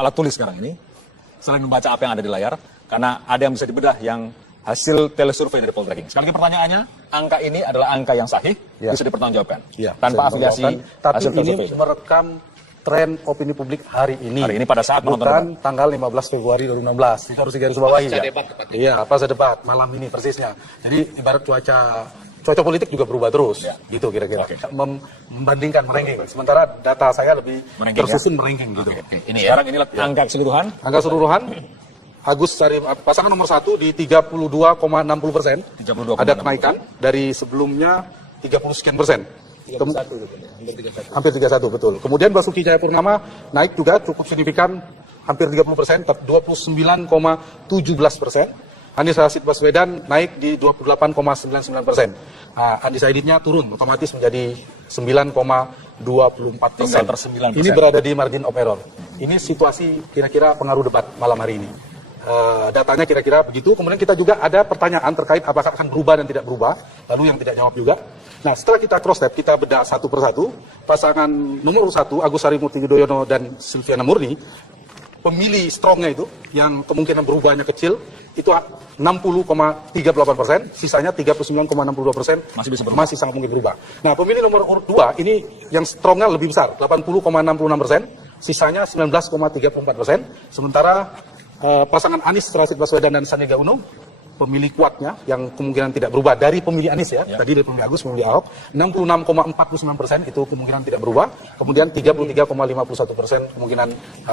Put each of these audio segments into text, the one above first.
alat tulis sekarang ini, selain membaca apa yang ada di layar, karena ada yang bisa dibedah yang hasil telesurvei dari poltreking. Sekali lagi pertanyaannya, angka ini adalah angka yang sahih, bisa dipertanggungjawabkan, tanpa afiliasi tapi hasil ini telesurvei. merekam tren opini publik hari ini. Hari ini pada saat menonton bukan tanggal 15 Februari 2016. Itu harus digarisbawahi ya. Iya, pas debat malam ini persisnya. Jadi ibarat cuaca politik juga berubah terus, gitu kira-kira. Membandingkan meranking. Sementara data saya lebih tersusun meranking gitu. Ini ya. Sekarang ini angka keseluruhan. Angka keseluruhan Agus Sari pasangan nomor 1 di 32,60%. 32,60%. Ada kenaikan dari sebelumnya 30 sekian persen. Hampir 31 betul. Kemudian Basuki Cahayapurnama naik juga cukup signifikan, hampir 30%, 29,17%. Anies Rashid Baswedan naik di 28,99%. Nah, undecidednya turun, otomatis menjadi 9,24%. Ini berada di margin of error. Ini situasi kira-kira pengaruh debat malam hari ini. Datanya kira-kira begitu. Kemudian kita juga ada pertanyaan terkait apakah akan berubah dan tidak berubah. Lalu yang tidak jawab juga. Nah, setelah kita cross step, kita bedah satu persatu. Pasangan nomor 1 Agus Harimurti Yudhoyono dan Silviana Murni, pemilih strongnya itu yang kemungkinan berubahnya kecil itu 60,38%, sisanya 39,62% masih sangat mungkin berubah. Nah, pemilih nomor urut 2 ini yang strongnya lebih besar, 80,66%, sisanya 19,34%. Sementara pasangan Anies Rashid Baswedan dan Sandiaga Uno, pemilih kuatnya yang kemungkinan tidak berubah dari pemilih Anies ya. Tadi dari pemilih Agus, pemilih Ahok, 66,49% itu kemungkinan tidak berubah, kemudian 33,51% kemungkinan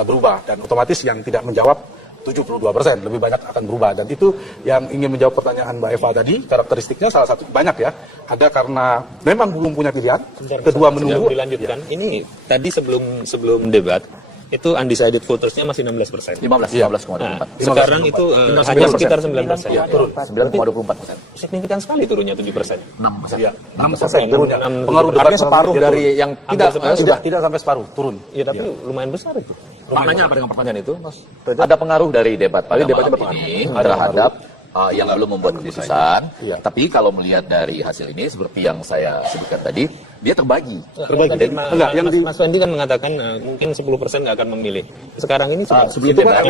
berubah, dan otomatis yang tidak menjawab 72%, lebih banyak akan berubah. Dan itu yang ingin menjawab pertanyaan Mbak Eva tadi, karakteristiknya salah satu banyak ya, ada karena memang belum punya pilihan, kedua menunggu. Dilanjutkan, ini tadi sebelum debat, itu undecided votersnya masih 16%. 15,24. Nah, sekarang itu hanya sekitar 9%. Ya, turun 9,24%. Signifikan sekali turunnya 7%. 6%. Ya, 6% turunnya. Pengaruh Artinya separuh dari yang tidak sampai separuh, turun. Ya, tapi lumayan besar itu. Maknanya apa dengan pertanyaan itu, Mas? Ada pengaruh dari debat pada debatnya malam ini terhadap yang belum membuat keputusan. Tapi kalau melihat dari hasil ini, seperti yang saya sebutkan tadi, dia terbagi. Mas Wendy kan mengatakan mungkin 10% nggak akan memilih. Sekarang ini sebelum itu kan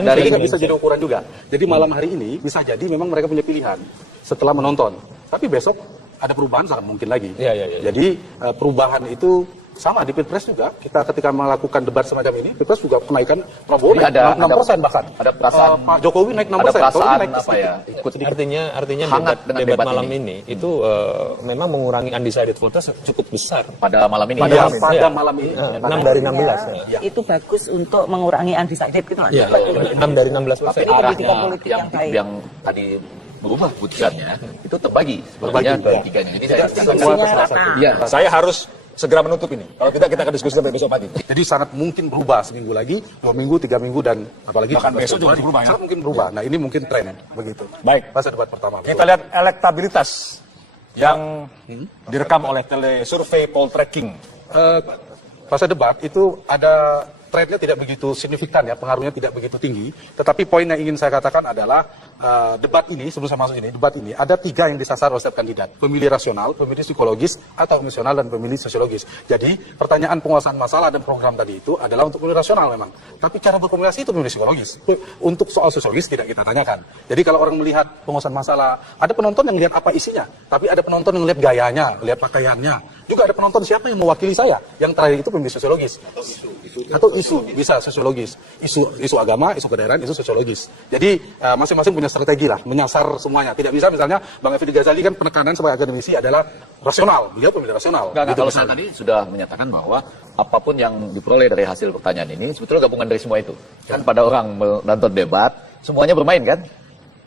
dari kan bisa jadi ukuran juga. Jadi malam hari ini bisa jadi memang mereka punya pilihan setelah menonton. Tapi besok ada perubahan sangat mungkin lagi. Jadi perubahan itu sama di Pilpres juga. Kita ketika melakukan debat semacam ini, Pilpres juga kenaikan Prabowo naik 6% bahkan. Ada perasaan Pak Jokowi naik 6%. Ada perasaan naik apa ya? Artinya debat malam ini itu memang mengurangi undecided voters cukup besar pada malam ini. Pada malam ini 6 dari 16. Itu bagus untuk mengurangi undecided gitu. 6 dari 16%. Tapi arahnya yang tadi berubah putusannya itu terbagi. Sepertinya tiga ini. Saya harus segera menutup ini. Kalau tidak, kita akan diskusi sampai besok pagi. Jadi sangat mungkin berubah seminggu lagi, 2 minggu, 3 minggu, dan apalagi bahkan besok juga berubah ya? Sangat mungkin berubah. Nah, ini mungkin tren begitu. Baik. Masa debat pertama. Kita lihat elektabilitas yang direkam oleh telesurvei poltreking. Fase debat itu ada trennya tidak begitu signifikan ya, pengaruhnya tidak begitu tinggi. Tetapi poin yang ingin saya katakan adalah debat ini, sebelum saya masuk ini, debat ini ada 3 yang disasar oleh setiap kandidat. Pemilih rasional, pemilih psikologis, atau emosional, dan pemilih sosiologis. Jadi pertanyaan penguasaan masalah dan program tadi itu adalah untuk pemilih rasional memang. Tapi cara berkomunikasi itu pemilih psikologis. Untuk soal sosiologis tidak kita tanyakan. Jadi kalau orang melihat penguasaan masalah, ada penonton yang lihat apa isinya. Tapi ada penonton yang lihat gayanya, lihat pakaiannya. Juga ada penonton siapa yang mewakili saya. Yang terakhir itu pemilih sosiologis. Atau isu, bisa sosiologis. Isu agama, isu kedaerahan, isu sosiologis. Jadi masing-masing punya strategi lah, menyasar semuanya. Tidak bisa misalnya Bang Effendi Ghazali kan penekanannya sebagai akademisi adalah rasional. Beliau pemilih rasional. Gitu, kalau saya tadi sudah menyatakan bahwa apapun yang diperoleh dari hasil pertanyaan ini sebetulnya gabungan dari semua itu. Kan pada orang menonton debat, semuanya bermain kan?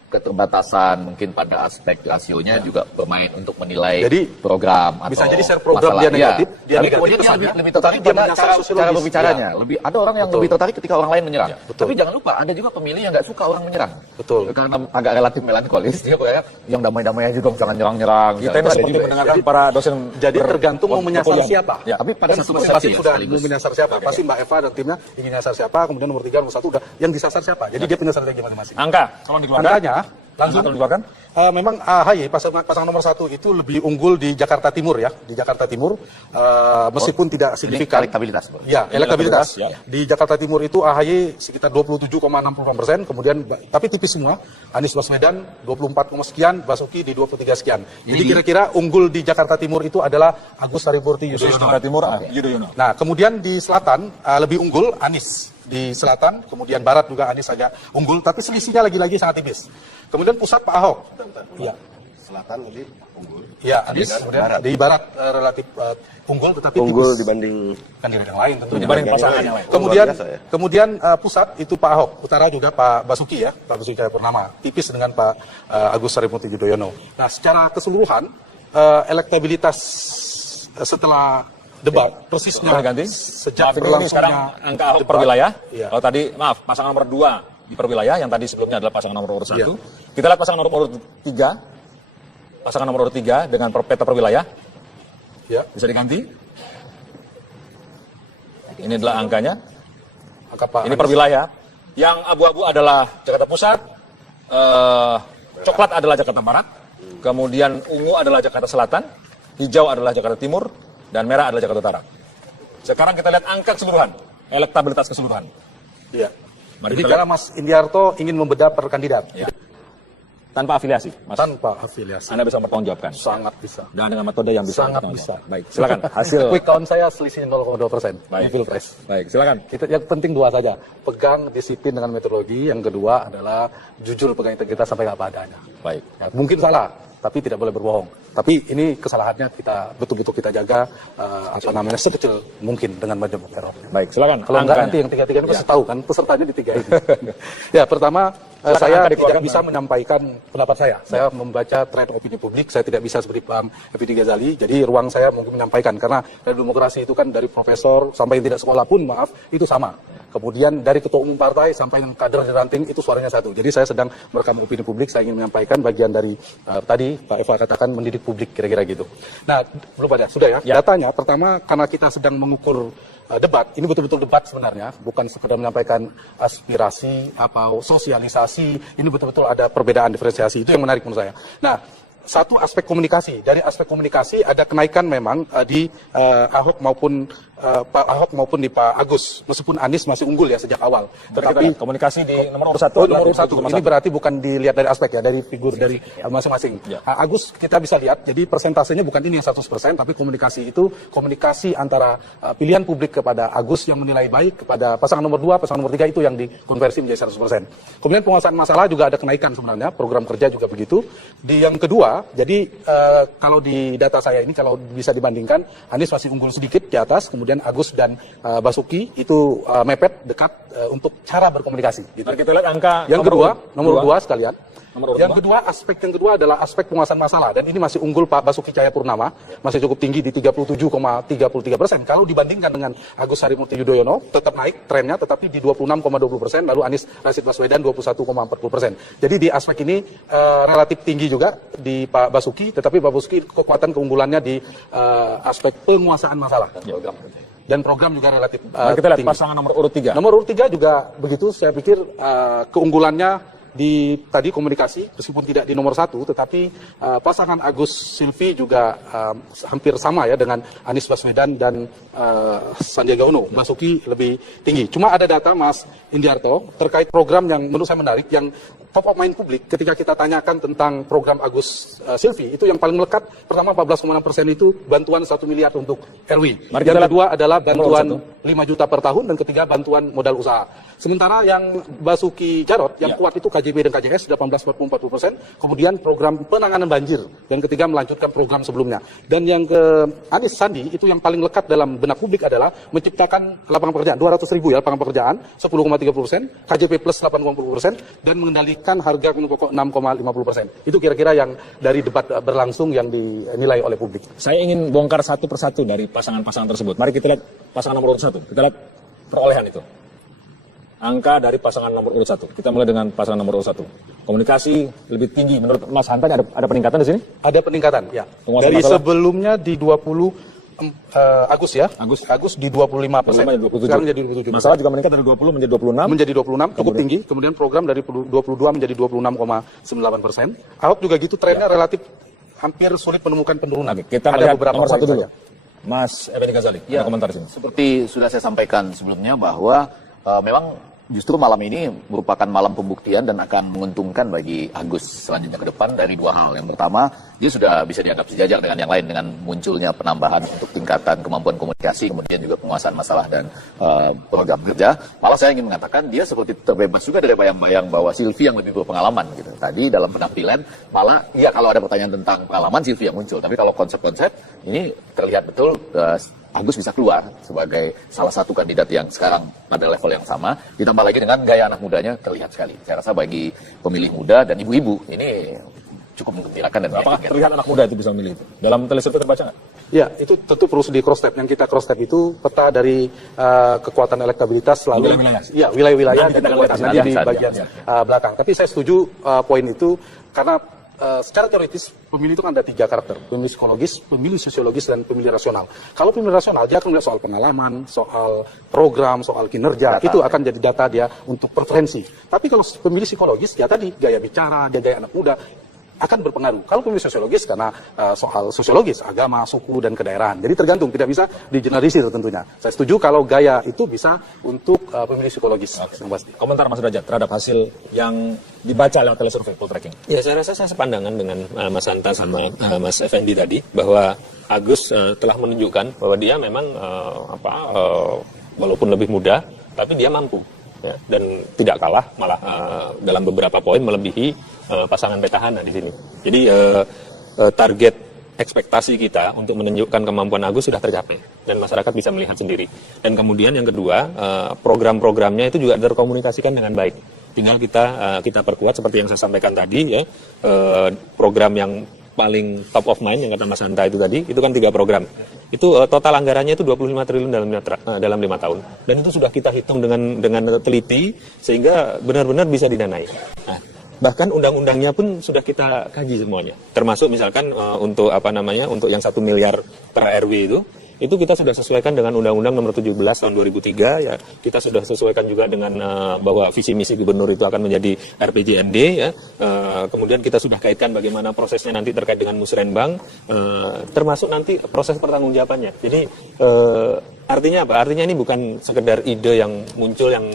Keterbatasan mungkin pada aspek rasionya juga bermain untuk menilai program atau bisa jadi share program dia negatif, dia negatif, lebih tertarik pada cara berbicaranya. Lebih ada orang yang lebih tertarik ketika orang lain menyerang. Tapi jangan lupa ada juga pemilih yang nggak suka orang menyerang. Karena agak relatif melankolis, dia kayak yang damai-damai aja dong, jangan nyerang-nyerang. Kita ini seperti mendengarkan para dosen. Jadi tergantung mau menyasar siapa. Tapi pada satu pasti sudah mau menyasar siapa. Pasti Mbak Eva dan timnya ingin menyasar siapa, kemudian nomor 3, nomor 1 udah yang disasar siapa. Jadi dia punya strategi masing-masing. Angka, kalau dikeluarkan Langsung dikeluarkan? Memang AHY pasangan nomor 1 itu lebih unggul di Jakarta Timur ya, di Jakarta Timur meskipun tidak signifikan. Elektabilitas. Ya, elektabilitas. Ya. Di Jakarta Timur itu AHY sekitar 27,60%, kemudian tapi tipis semua. Anies Baswedan 24, sekian, Basuki di 23 sekian. Jadi kira-kira unggul di Jakarta Timur itu adalah Agus Harimurti Yudhoyono. Jakarta Timur, Yudhoyono. Nah, kemudian di selatan lebih unggul Anies di selatan, kemudian barat juga Anies agak unggul, tapi selisihnya lagi-lagi sangat tipis. Kemudian pusat Pak Ahok. Iya. Selatan lebih unggul. Iya, Anies. Kemudian di barat relatif unggul, tetapi Unggul tipis. dibanding Kandidat yang lain tentunya. Dibanding pasangan yang lain. Kemudian pusat itu Pak Ahok, utara juga Pak Basuki ya, Pak Basuki Cahayapurnama, tipis dengan Pak Agus Harimurti Yudhoyono. Nah, secara keseluruhan elektabilitas setelah debat persisnya sejak ini sekarang angka Ahok per wilayah. Iya. Kalau tadi pasangan nomor 2 di per wilayah, yang tadi sebelumnya adalah pasangan nomor urut 1. Iya. Kita lihat pasangan nomor urut 3. Pasangan nomor urut 3 dengan peta per wilayah. Ya. Bisa diganti. Ini adalah angkanya. Angka Pak Ini Anies. per wilayah. Yang abu-abu adalah Jakarta Pusat, coklat adalah Jakarta Barat, kemudian ungu adalah Jakarta Selatan, hijau adalah Jakarta Timur, dan merah adalah Jakarta Utara. Sekarang kita lihat angka keseluruhan, elektabilitas keseluruhan. Iya. Mari Jadi kita karena Mas Indiarto ingin membedah per kandidat. Ya. Tanpa afiliasi, Mas. Tanpa afiliasi. Anda bisa mempertanggungjawabkan. Sangat bisa. Dan dengan metode yang bisa. Sangat mempertanggungjawabkan. bisa. Baik, silakan. Hasil. Quick count saya selisih 0,2% di Baik. Pilpres. Baik, silakan. Yang penting 2 saja. Pegang disiplin dengan metodologi. Yang kedua adalah jujur pegang integritas sampai apa adanya. Baik. Ya, mungkin salah, tapi tidak boleh berbohong. Tapi ini kesalahannya kita betul-betul kita jaga sekecil mungkin dengan margin of error. Baik, silakan. Kalau enggak Angkanya. nanti yang tiga-tiga ini pasti tahu kan pesertanya di 3 ini. Ya, pertama saya angka tidak dikeluarkan, bisa menyampaikan pendapat saya. Saya membaca tren opini publik, saya tidak bisa seperti Pak Effendi Ghazali. Jadi ruang saya mungkin menyampaikan karena dari demokrasi itu kan dari profesor sampai yang tidak sekolah pun maaf itu sama. Kemudian dari ketua umum partai sampai yang kader di ranting itu suaranya satu. Jadi saya sedang merekam opini publik, saya ingin menyampaikan bagian dari tadi Pak Eva katakan mendidik publik kira-kira gitu. Nah, belum ada, sudah ya. Datanya pertama karena kita sedang mengukur debat, ini betul-betul debat sebenarnya, bukan sekedar menyampaikan aspirasi atau sosialisasi, ini betul-betul ada perbedaan diferensiasi, itu yang menarik menurut saya. Nah, satu aspek komunikasi, dari aspek komunikasi ada kenaikan memang di Ahok maupun Pak Ahok maupun di Pak Agus, meskipun Anies masih unggul ya sejak awal. Tetapi komunikasi di nomor urut 1. Nomor urut 1, ini berarti bukan dilihat dari aspek ya, dari figur dari masing-masing. Ya. Agus kita bisa lihat, jadi persentasenya bukan ini yang 100%, tapi komunikasi itu komunikasi antara pilihan publik kepada Agus yang menilai baik, kepada pasangan nomor 2, pasangan nomor 3 itu yang dikonversi menjadi 100%. Kemudian penguasaan masalah juga ada kenaikan sebenarnya, program kerja juga begitu. Di yang kedua, jadi kalau di data saya ini kalau bisa dibandingkan, Anies masih unggul sedikit di atas, kemudian Agus dan Basuki itu mepet dekat untuk cara berkomunikasi. Gitu. Mari kita lihat angka Yang kedua, nomor 2 sekalian. Yang kedua, aspek yang kedua adalah aspek penguasaan masalah. Dan ini masih unggul Pak Basuki Cahayapurnama, masih cukup tinggi di 37,33%. Kalau dibandingkan dengan Agus Harimurti Yudhoyono, tetap naik trennya, tetapi di 26,20%. Lalu Anies Rashid Baswedan 21,40%. Jadi di aspek ini relatif tinggi juga di Pak Basuki, tetapi Pak Basuki kekuatan keunggulannya di aspek penguasaan masalah. Dan program juga relatif kita lihat tinggi. pasangan nomor urut 3. Nomor urut 3 juga begitu, saya pikir keunggulannya di tadi komunikasi, meskipun tidak di nomor 1, tetapi pasangan Agus Silvi juga hampir sama ya dengan Anies Baswedan dan Sandiaga Uno. Basuki lebih tinggi. Cuma ada data Mas Indiarto terkait program yang menurut saya menarik, yang top of mind publik ketika kita tanyakan tentang program Agus Silvi, itu yang paling melekat, pertama 14,6% itu bantuan 1 miliar untuk RW. Yang kedua adalah bantuan 5 juta per tahun, dan ketiga bantuan modal usaha. Sementara yang Basuki Jarot, yang kuat itu KJB dan KJS 18,40%, kemudian program penanganan banjir, yang ketiga melanjutkan program sebelumnya. Dan yang ke Anies Sandi, itu yang paling lekat dalam benak publik adalah menciptakan lapangan pekerjaan, 200.000 ya lapangan pekerjaan, 10,30%, KJP plus 8,40%, dan mengendalikan harga minyak pokok 6,50%. Itu kira-kira yang dari debat berlangsung yang dinilai oleh publik. Saya ingin bongkar satu persatu dari pasangan-pasangan tersebut. Mari kita lihat pasangan nomor urut 1. Kita lihat perolehan itu. Angka dari pasangan nomor urut 1. Kita mulai dengan pasangan nomor urut 1. Komunikasi lebih tinggi. Menurut Mas Hanta ada peningkatan di sini? Ada peningkatan, ya. Penguasaan Dari masalah? sebelumnya di 20 Agus ya. Agus di 25%. Sekarang jadi 27. Masalah juga meningkat dari 20 menjadi 26. Menjadi 26, cukup tinggi. Kemudian program dari 22 menjadi 26,9%. Ahok juga gitu, trennya relatif hampir sulit menemukan penurunan. Oke, kita ada melihat beberapa nomor satu poin dulu. saja. Mas Effendi Ghazali, ada komentar sini. Seperti sudah saya sampaikan sebelumnya bahwa memang justru malam ini merupakan malam pembuktian dan akan menguntungkan bagi Agus selanjutnya ke depan dari dua hal. Yang pertama, dia sudah bisa dianggap sejajar dengan yang lain dengan munculnya penambahan untuk tingkatan kemampuan komunikasi, kemudian juga penguasaan masalah dan program kerja. Malah saya ingin mengatakan dia seperti terbebas juga dari bayang-bayang bahwa Silvi yang lebih berpengalaman gitu. Tadi dalam penampilan malah ya kalau ada pertanyaan tentang pengalaman Silvi yang muncul, tapi kalau konsep-konsep ini terlihat betul Agus bisa keluar sebagai salah satu kandidat yang sekarang pada level yang sama, ditambah lagi dengan gaya anak mudanya terlihat sekali. Saya rasa bagi pemilih muda dan ibu-ibu ini cukup menggembirakan dan Apakah terlihat anak muda itu bisa memilih itu? Dalam telesurvei terbaca nggak? Ya, itu tentu perlu di cross step. Yang kita cross step itu peta dari kekuatan elektabilitas selalu Wilayah-wilayah. Ya, wilayah-wilah dan kita kualitas lihat nanti di saja. bagian belakang. Tapi saya setuju poin itu karena secara teoritis pemilih itu kan ada tiga karakter, pemilih psikologis, pemilih sosiologis, dan pemilih rasional. Kalau pemilih rasional dia akan melihat soal pengalaman, soal program, soal kinerja, itu akan jadi data dia untuk preferensi. Tapi kalau pemilih psikologis ya tadi gaya bicara, dia gaya anak muda akan berpengaruh. Kalau pemilih sosiologis karena soal sosiologis, agama, suku, dan kedaerahan. Jadi tergantung, tidak bisa digeneralisir tentunya. Saya setuju kalau gaya itu bisa untuk pemilih psikologis. Yang pasti. Komentar Mas Derajat terhadap hasil yang dibaca lewat telesurvei poll tracking. Ya, saya rasa saya sepandangan dengan Mas Hanta sama Mas Effendi tadi, bahwa Agus telah menunjukkan bahwa dia memang walaupun lebih muda, tapi dia mampu. Ya, dan tidak kalah, malah dalam beberapa poin melebihi pasangan petahana di sini. Jadi target ekspektasi kita untuk menunjukkan kemampuan Agus sudah tercapai dan masyarakat bisa melihat sendiri. Dan kemudian yang kedua, program-programnya itu juga terkomunikasikan dengan baik. Tinggal kita perkuat seperti yang saya sampaikan tadi ya, program yang paling top of mind yang kata Mas Hanta itu tadi, itu kan 3 program. Itu total anggarannya itu 25 triliun dalam 5 tahun. Dan itu sudah kita hitung dengan teliti sehingga benar-benar bisa didanai. Nah, bahkan undang-undangnya pun sudah kita kaji semuanya. Termasuk misalkan untuk untuk yang 1 miliar per RW itu kita sudah sesuaikan dengan Undang-Undang Nomor 17 Tahun 2003 ya. Kita sudah sesuaikan juga dengan bahwa visi misi gubernur itu akan menjadi RPJMD ya. Kemudian kita sudah kaitkan bagaimana prosesnya nanti terkait dengan musrenbang, termasuk nanti proses pertanggungjawabannya. Jadi artinya apa? Artinya ini bukan sekedar ide yang muncul yang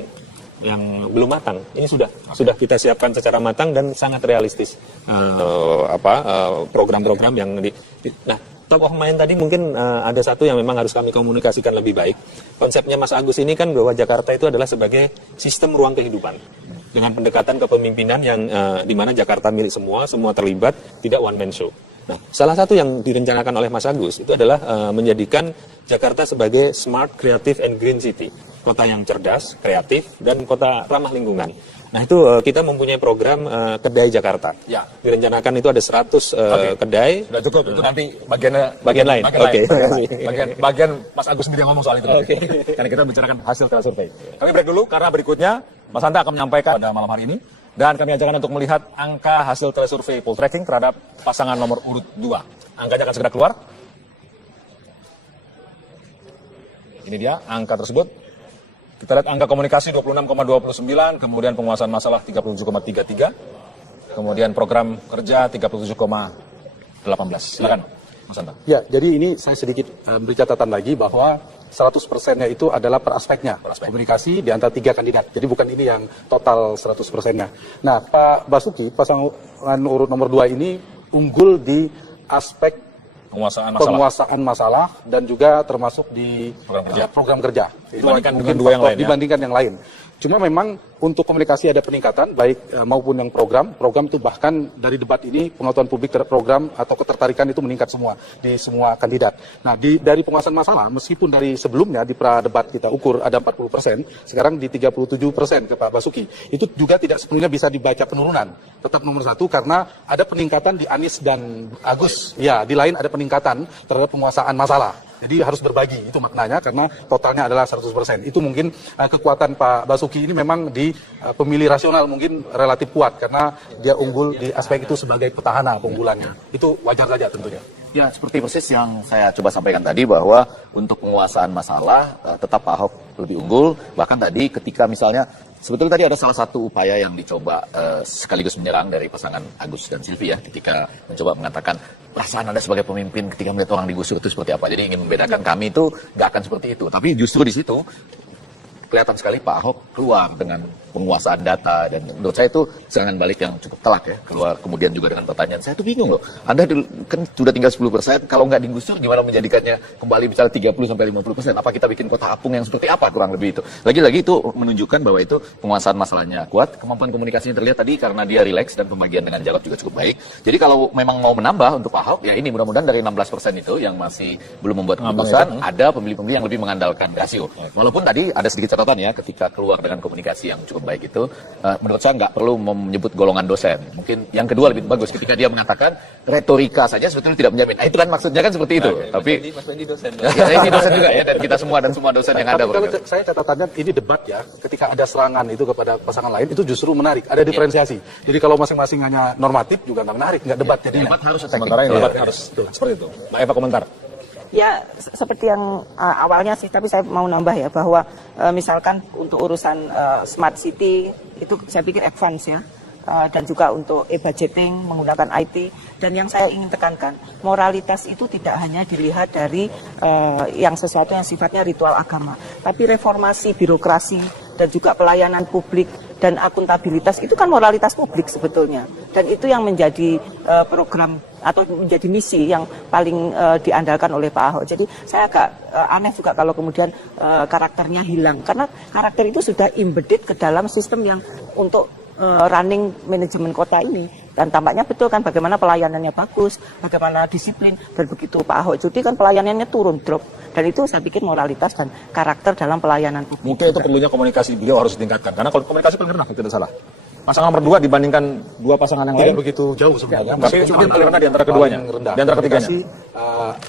belum matang. Ini sudah kita siapkan secara matang dan sangat realistis. Program-program yang nah, top of mind tadi mungkin ada satu yang memang harus kami komunikasikan lebih baik. Konsepnya Mas Agus ini kan bahwa Jakarta itu adalah sebagai sistem ruang kehidupan dengan pendekatan kepemimpinan yang di mana Jakarta milik semua terlibat, tidak one man show. Nah, salah satu yang direncanakan oleh Mas Agus itu adalah menjadikan Jakarta sebagai smart, creative, and green city. Kota yang cerdas, kreatif, dan kota ramah lingkungan. Nah, itu kita mempunyai program Kedai Jakarta. Ya. Direncanakan itu ada 100 kedai. Sudah cukup, itu nanti bagian lain. Oke. Bagian Mas Agus sendiri yang ngomong soal itu. Oke. Karena kita bicarakan hasil telesurvei. Kami break dulu karena berikutnya Mas Hanta akan menyampaikan pada malam hari ini. Dan kami ajarkan untuk melihat angka hasil telesurvei poll tracking terhadap pasangan nomor urut 2. Angkanya akan segera keluar. Ini dia angka tersebut. Kita lihat angka komunikasi 26,29, kemudian penguasaan masalah 37,33, kemudian program kerja 37,18. Silakan, Mas Hanta. Ya, jadi ini saya sedikit beri catatan lagi bahwa 100%-nya itu adalah per aspeknya. Komunikasi di antara 3 kandidat. Jadi bukan ini yang total 100%-nya. Nah, Pak Basuki, pasangan urut nomor 2 ini unggul di aspek penguasaan masalah dan juga termasuk di program kerja. Dibandingkan dengan 2 yang lain. Dibandingkan yang lain. Cuma memang untuk komunikasi ada peningkatan, baik maupun yang program itu bahkan dari debat ini pengetahuan publik terhadap program atau ketertarikan itu meningkat semua di semua kandidat. Nah, dari penguasaan masalah, meskipun dari sebelumnya di pra-debat kita ukur ada 40%, sekarang di 37% ke Pak Basuki, itu juga tidak sepenuhnya bisa dibaca penurunan. Tetap nomor 1 karena ada peningkatan di Anies dan Agus. Ya, di lain ada peningkatan terhadap penguasaan masalah. Jadi harus berbagi, itu maknanya karena totalnya adalah 100%. Itu mungkin kekuatan Pak Basuki ini memang di pemilih rasional mungkin relatif kuat karena dia unggul di aspek itu sebagai petahana keunggulannya. Itu wajar saja tentunya. Ya, seperti persis yang saya coba sampaikan tadi bahwa untuk penguasaan masalah tetap Pak Ahok lebih unggul. Bahkan tadi ketika misalnya sebetulnya tadi ada salah satu upaya yang dicoba sekaligus menyerang dari pasangan Agus dan Silvi ya, ketika mencoba mengatakan perasaan Anda sebagai pemimpin ketika melihat orang digusur itu seperti apa. Jadi ingin membedakan kami itu nggak akan seperti itu. Tapi justru di situ kelihatan sekali Pak Ahok keluar dengan penguasaan data, dan menurut saya itu serangan balik yang cukup telak ya, keluar kemudian juga dengan pertanyaan. Saya tuh bingung loh, Anda kan sudah tinggal 10%, kalau nggak digusur gimana menjadikannya kembali misalnya 30-50%, apa kita bikin kota apung yang seperti apa, kurang lebih itu. Lagi-lagi itu menunjukkan bahwa itu penguasaan masalahnya kuat, kemampuan komunikasinya terlihat tadi karena dia rileks dan pembagian dengan Jarod juga cukup baik. Jadi kalau memang mau menambah untuk Pak Ahok, ya ini mudah-mudahan dari 16% itu yang masih belum membuat keputusan, ada pemilih-pemilih yang lebih mengandalkan rasio. Walaupun tadi ada sedikit catatan ya, ketika keluar dengan komunikasi yang cukup baik itu, menurut saya nggak perlu menyebut golongan dosen. Mungkin yang kedua lebih bagus ketika dia mengatakan retorika saja sebetulnya tidak menjamin. Nah, itu kan maksudnya kan seperti itu. Tapi Mas Fendi dosen. ya, ini dosen juga ya, dan kita semua dan semua dosen yang ada. Tapi kalau saya catatannya ini debat ya, ketika ada serangan itu kepada pasangan lain itu justru menarik, ada diferensiasi. Jadi kalau masing-masing hanya normatif juga nggak menarik, nggak debat jadi. Debat harus attacking. Sementara yang debat harus seperti itu. Mbak Eva komentar. Ya, seperti yang awalnya sih, tapi saya mau nambah ya, bahwa misalkan untuk urusan smart city, itu saya pikir advance ya, dan juga untuk e-budgeting menggunakan IT, dan yang saya ingin tekankan, moralitas itu tidak hanya dilihat dari yang sesuatu yang sifatnya ritual agama, tapi reformasi birokrasi dan juga pelayanan publik dan akuntabilitas itu kan moralitas publik sebetulnya, dan itu yang menjadi program atau menjadi misi yang paling diandalkan oleh Pak Ahok. Jadi saya agak aneh juga kalau kemudian karakternya hilang, karena karakter itu sudah embedded ke dalam sistem yang untuk running manajemen kota ini, dan tampaknya betul kan bagaimana pelayanannya bagus, bagaimana disiplin, dan begitu Pak Ahok cuti kan pelayanannya turun, drop, dan itu saya pikir moralitas dan karakter dalam pelayanan publik. Mungkin itu perlunya komunikasi beliau harus ditingkatkan, karena kalau komunikasi paling rendah tidak salah. Pasangan nomor 2 dibandingkan dua pasangan yang lain Tidak begitu jauh sebenarnya. tapi mungkin paling rendah di antara keduanya, Rendah. di antara ketiganya.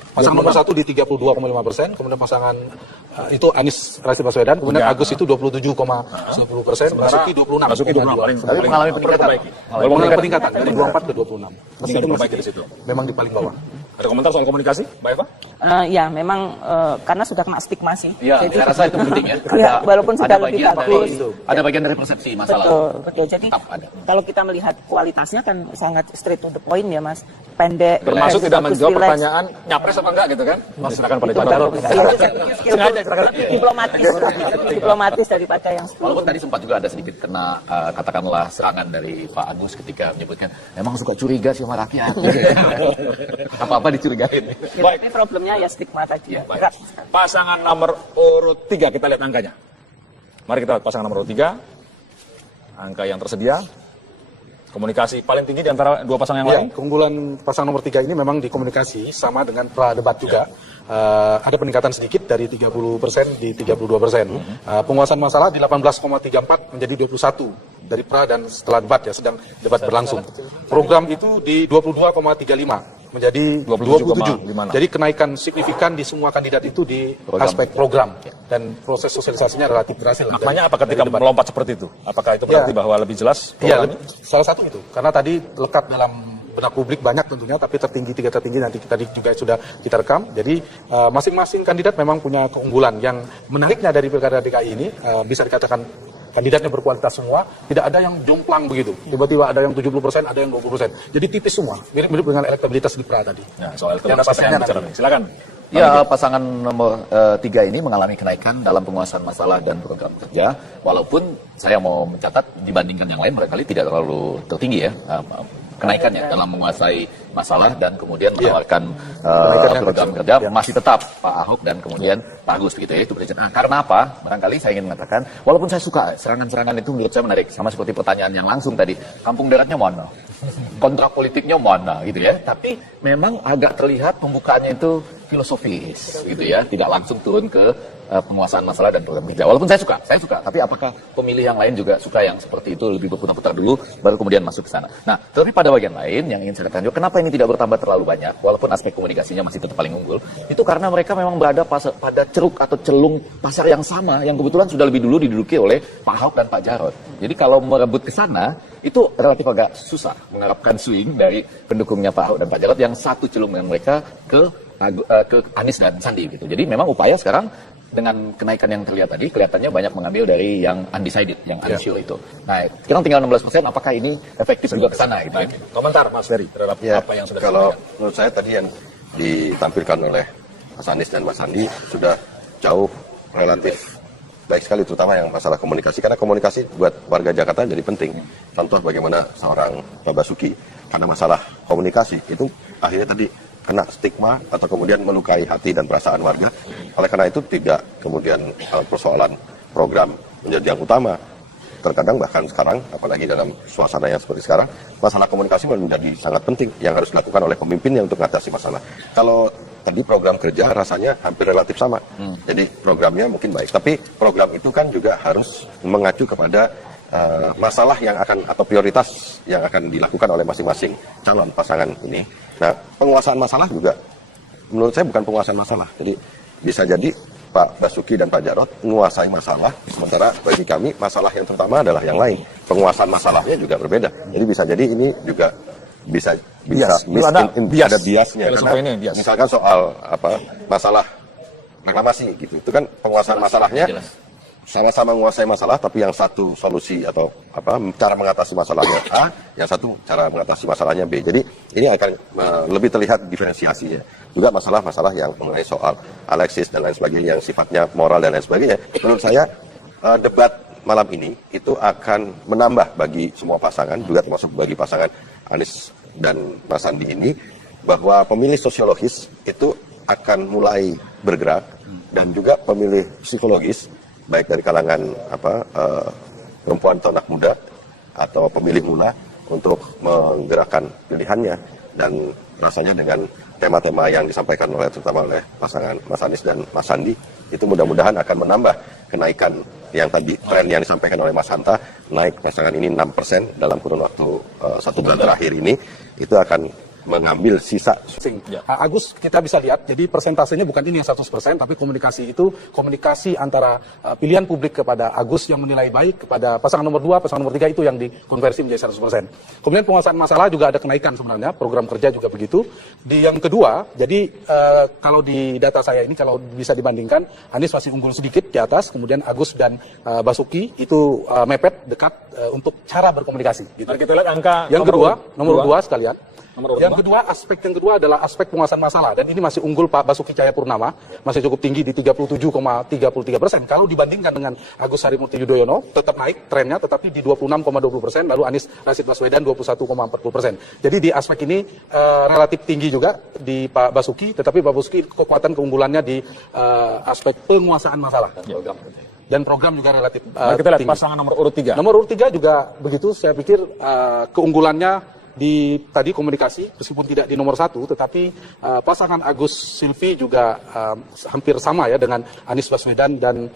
Pasangan nomor 1 di 32,5%, kemudian pasangan itu Anies Rashid Baswedan, kemudian Agus itu 27,10%, Basuki 26. Masuki 26 paling Tapi mengalami peningkatan. Mengalami peningkatan dari 24 ke 26. Tinggal diperbaiki di situ. Memang di paling bawah. Ada komentar soal komunikasi, Mbak Eva? Ya memang karena sudah kena stigma sih. Ya, Jadi, saya rasa itu penting ya. Ya, walaupun sudah lebih bagian bagus. ada bagian dari persepsi masalah. Betul. Jadi Tetap ada. kalau kita melihat kualitasnya kan sangat straight to the point ya, Mas. Pendek. Termasuk relax, tidak bagus, menjawab relax. pertanyaan nyapres apa enggak gitu kan? Silakan pada Itu Jarod. baru. Ya, itu saya pikir diplomatis daripada yang Walaupun tadi sempat juga ada sedikit kena katakanlah serangan dari Pak Agus ketika menyebutkan memang suka curiga sama rakyat. Apa-apa dicurigain. Ya, tapi problemnya ya stigma tadi. Berat. Pasangan nomor urut 3, kita lihat angkanya. Mari kita lihat pasangan nomor urut 3. Angka yang tersedia. Komunikasi paling tinggi di antara dua pasangan yang Ya, lain. keunggulan pasangan nomor 3 ini memang di komunikasi sama dengan pra debat juga. Ada peningkatan sedikit dari 30% di 32%. Penguasaan masalah di 18,34 menjadi 21 dari pra dan setelah debat ya, sedang debat berlangsung. Program itu di 22,35 menjadi 27. Jadi kenaikan signifikan di semua kandidat itu di aspek program, dan proses sosialisasinya relatif berhasil. Maknanya apa ketika melompat seperti itu? Apakah itu berarti bahwa lebih jelas? Iya, salah satu itu. Karena tadi lekat dalam benak publik banyak tentunya, tapi tiga tertinggi nanti tadi juga sudah kita rekam. Jadi masing-masing kandidat memang punya keunggulan. Yang menariknya dari Pilkada DKI ini bisa dikatakan kandidatnya berkualitas semua, tidak ada yang jomplang begitu. Tiba-tiba ada yang 70%, ada yang 20%. Jadi tipis semua, mirip-mirip dengan elektabilitas di pra tadi. Nah, soal elektabilitas yang bicara nih. Silakan. Ya, pasangan nomor 3 ini mengalami kenaikan dalam penguasaan masalah dan program kerja. Walaupun saya mau mencatat dibandingkan yang lain barangkali tidak terlalu tertinggi ya kenaikannya dalam menguasai masalah dan kemudian menawarkan program kerja masih tetap Pak Ahok dan kemudian Pak Agus begitu ya, itu berjalan. Nah, karena apa? Barangkali saya ingin mengatakan, walaupun saya suka serangan-serangan itu menurut saya menarik, sama seperti pertanyaan yang langsung tadi, kampung daratnya mana? Kontrak politiknya mana gitu ya. Tapi memang agak terlihat pembukaannya itu filosofis gitu ya, tidak langsung turun ke penguasaan masalah dan program kerja. Walaupun saya suka, tapi apakah pemilih yang lain juga suka yang seperti itu, lebih berputar-putar dulu baru kemudian masuk ke sana. Nah, tapi pada bagian lain yang ingin saya katakan juga, kenapa ini tidak bertambah terlalu banyak walaupun aspek komunikasinya masih tetap paling unggul, itu karena mereka memang berada pada ceruk atau celung pasar yang sama yang kebetulan sudah lebih dulu diduduki oleh Pak Ahok dan Pak Jarod. Jadi kalau merebut ke sana, itu relatif agak susah mengharapkan swing dari pendukungnya Pak Ahok dan Pak Jarod yang satu celungan mereka ke Anies dan Sandi gitu. Jadi memang upaya sekarang dengan kenaikan yang terlihat tadi, kelihatannya banyak mengambil dari yang undecided, yang unsure itu. Nah, sekarang tinggal 16%, apakah ini efektif juga ke sana gitu? Komentar Mas Ferry terhadap apa yang sudah kalau disampaikan. menurut saya tadi yang ditampilkan oleh Mas Anies dan Mas Sandi sudah jauh relatif baik sekali, terutama yang masalah komunikasi, karena komunikasi buat warga Jakarta jadi penting. Contoh bagaimana seorang Pak Basuki karena masalah komunikasi itu akhirnya tadi kena stigma atau kemudian melukai hati dan perasaan warga. Oleh karena itu tidak kemudian persoalan program menjadi yang utama. Terkadang bahkan sekarang, apalagi dalam suasana yang seperti sekarang, masalah komunikasi menjadi sangat penting yang harus dilakukan oleh pemimpinnya untuk mengatasi masalah. Kalau tadi program kerja rasanya hampir relatif sama. Jadi programnya mungkin baik, tapi program itu kan juga harus mengacu kepada masalah yang akan atau prioritas yang akan dilakukan oleh masing-masing calon pasangan ini. Nah, penguasaan masalah juga menurut saya bukan penguasaan masalah. Jadi bisa jadi Pak Basuki dan Pak Jarod menguasai masalah, sementara bagi kami masalah yang terutama adalah yang lain. Penguasaan masalahnya juga berbeda. Jadi bisa jadi ini juga bisa ada biasnya. Karena misalkan soal masalah reklamasi gitu, itu kan penguasaan masalahnya sama-sama menguasai masalah, tapi yang satu solusi atau cara mengatasi masalahnya A, yang satu cara mengatasi masalahnya B. Jadi ini akan lebih terlihat diferensiasinya. Juga masalah-masalah yang mengenai soal Alexis dan lain sebagainya, yang sifatnya moral dan lain sebagainya. Menurut saya debat malam ini itu akan menambah bagi semua pasangan, juga termasuk bagi pasangan Anies dan Mas Sandi ini, bahwa pemilih sosiologis itu akan mulai bergerak, dan juga pemilih psikologis baik dari kalangan perempuan atau anak muda atau pemilih mula untuk menggerakkan pilihannya. Dan rasanya dengan tema-tema yang disampaikan terutama oleh pasangan Mas Anies dan Mas Sandi itu mudah-mudahan akan menambah kenaikan yang tadi tren yang disampaikan oleh Mas Hanta, naik pasangan ini 6% dalam kurun waktu 1 bulan terakhir ini, itu akan mengambil sisa. Agus, kita bisa lihat, jadi persentasenya bukan ini yang 100%, tapi komunikasi itu komunikasi antara pilihan publik kepada Agus yang menilai baik, kepada pasangan nomor 2, pasangan nomor 3 itu yang dikonversi menjadi 100%. Kemudian penguasaan masalah juga ada kenaikan sebenarnya, program kerja juga begitu. Di yang kedua, jadi kalau di data saya ini, kalau bisa dibandingkan, Anies masih unggul sedikit di atas, kemudian Agus dan Basuki itu mepet dekat untuk cara berkomunikasi. Gitu. Mari kita lihat angka yang kedua, nomor 2 sekalian. Yang kedua, kedua adalah aspek penguasaan masalah, dan ini masih unggul Pak Basuki Cahayapurnama, masih cukup tinggi di 37,33%. Kalau dibandingkan dengan Agus Harimurti Yudhoyono, tetap naik trennya, tetapi di 26,20%, lalu Anies Rashid Baswedan 21,40%. Jadi di aspek ini relatif tinggi juga di Pak Basuki, tetapi Pak Basuki kekuatan keunggulannya di aspek penguasaan masalah. Dan program juga relatif kita lihat tinggi. pasangan nomor urut 3. Nomor urut 3 juga begitu, saya pikir keunggulannya di tadi komunikasi, meskipun tidak di nomor 1, tetapi pasangan Agus Silvi juga hampir sama ya dengan Anies Baswedan dan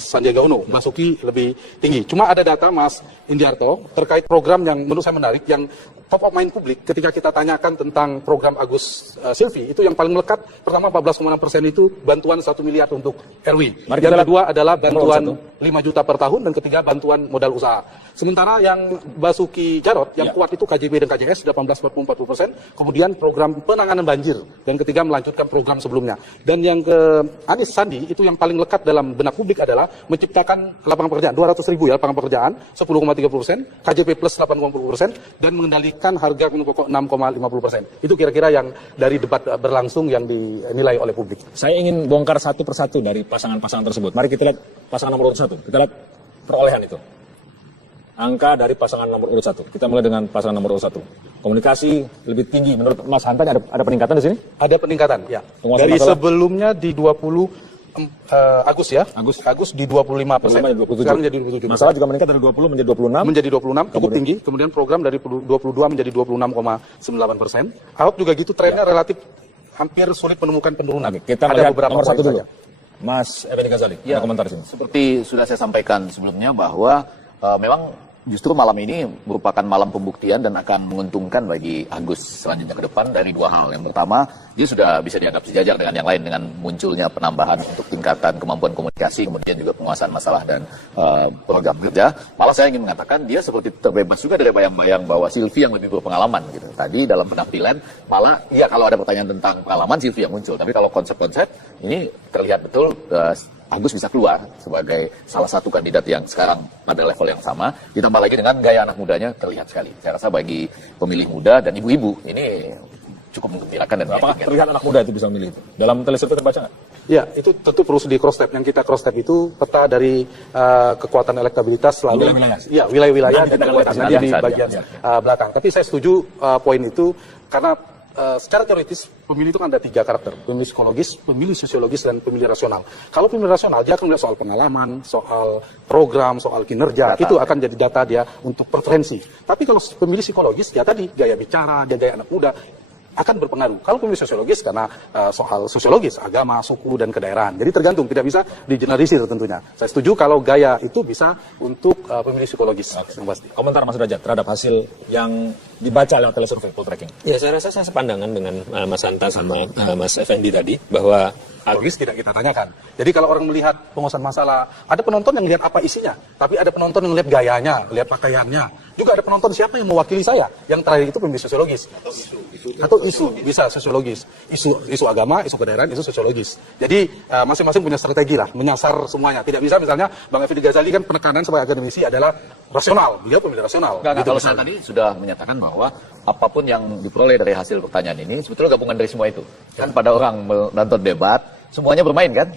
Sandiaga Uno. Basuki lebih tinggi. Cuma ada data Mas Indiarto terkait program yang menurut saya menarik, yang top of mind publik ketika kita tanyakan tentang program Agus Silvi, itu yang paling melekat, pertama 14,6% itu bantuan 1 miliar untuk RW. Yang kedua adalah bantuan 5 juta per tahun, dan ketiga bantuan modal usaha. Sementara yang Basuki Jarod, yang kuat itu KJB dan KJS 18,40%, kemudian program penanganan banjir, dan ketiga melanjutkan program sebelumnya. Dan yang ke Anies Sandi, itu yang paling lekat dalam benak publik adalah menciptakan lapangan pekerjaan, 200.000 ya lapangan pekerjaan, 10,30%, KJP plus 8,40%, dan mengendalikan harga pokok 6,50%. Itu kira-kira yang dari debat berlangsung yang dinilai oleh publik. Saya ingin bongkar satu persatu dari pasangan-pasangan tersebut. Mari kita lihat pasangan nomor urut 1. Kita lihat perolehan itu. Angka dari pasangan nomor urut 1. Kita mulai dengan pasangan nomor urut 1. Komunikasi lebih tinggi. Menurut Mas Hanta ada peningkatan di sini? Ada peningkatan, ya. Penguasaan dari masalah? Sebelumnya di 20 Agus ya. Agus di 25%. Sekarang menjadi 27%. Masalah juga meningkat dari 20 menjadi 26. Menjadi 26, cukup tinggi. Kemudian program dari 22 menjadi 26,9%. Ahok juga gitu, trennya relatif hampir sulit menemukan penurunan. Oke, kita ada melihat beberapa nomor 1 poin dulu. saja. Mas Effendi Ghazali, Ya, ada komentar di sini. seperti sudah saya sampaikan sebelumnya bahwa memang justru malam ini merupakan malam pembuktian dan akan menguntungkan bagi Agus selanjutnya ke depan dari dua hal. Yang pertama, dia sudah bisa dianggap sejajar dengan yang lain dengan munculnya penambahan untuk tingkatan kemampuan komunikasi, kemudian juga penguasaan masalah dan program kerja. Malah saya ingin mengatakan dia seperti terbebas juga dari bayang-bayang bahwa Silvi yang lebih berpengalaman gitu. Tadi dalam penampilan malah ya kalau ada pertanyaan tentang pengalaman Silvi yang muncul, tapi kalau konsep-konsep ini terlihat betul Agus bisa keluar sebagai salah satu kandidat yang sekarang pada level yang sama, ditambah lagi dengan gaya anak mudanya terlihat sekali. Saya rasa bagi pemilih muda dan ibu-ibu ini cukup menggembirakan dan Apakah terlihat anak muda itu bisa memilih itu? Dalam telesurvei terbaca nggak? Ya, itu tentu perlu di cross step. Yang kita cross step itu peta dari kekuatan elektabilitas selalu wilayah-wilayah dan nanti di bagian belakang. Tapi saya setuju poin itu karena secara teoritis pemilih itu kan ada tiga karakter, pemilih psikologis, pemilih sosiologis, dan pemilih rasional. Kalau pemilih rasional dia akan melihat soal pengalaman, soal program, soal kinerja, data, itu akan jadi data dia untuk preferensi. Tapi kalau pemilih psikologis ya tadi gaya bicara, dia gaya anak muda akan berpengaruh. Kalau pemilih sosiologis karena soal sosiologis, agama, suku, dan kedaerahan. Jadi tergantung, tidak bisa digeneralisir tentunya. Saya setuju kalau gaya itu bisa untuk pemilih psikologis. Pasti. Komentar Mas Derajat terhadap hasil yang dibaca lewat telesurvei poll tracking. Ya, saya rasa saya sepandangan dengan Mas Hanta sama Mas Effendi tadi bahwa Logis tidak kita tanyakan. Jadi kalau orang melihat penguasaan masalah, ada penonton yang lihat apa isinya, tapi ada penonton yang lihat gayanya, lihat pakaiannya. Juga ada penonton siapa yang mewakili saya. Yang terakhir itu pemilih sosiologis. Atau isu bisa sosiologis. Isu agama, isu kedaerahan, isu sosiologis. Jadi masing-masing punya strategi lah, menyasar semuanya. Tidak bisa misalnya Bang Effendi Ghazali kan penekanan sebagai akademisi adalah rasional. Beliau pemilih rasional. Kalau saya tadi sudah menyatakan bahwa apapun yang diperoleh dari hasil pertanyaan ini sebetulnya gabungan dari semua itu. Kan pada orang menonton debat, semuanya bermain kan?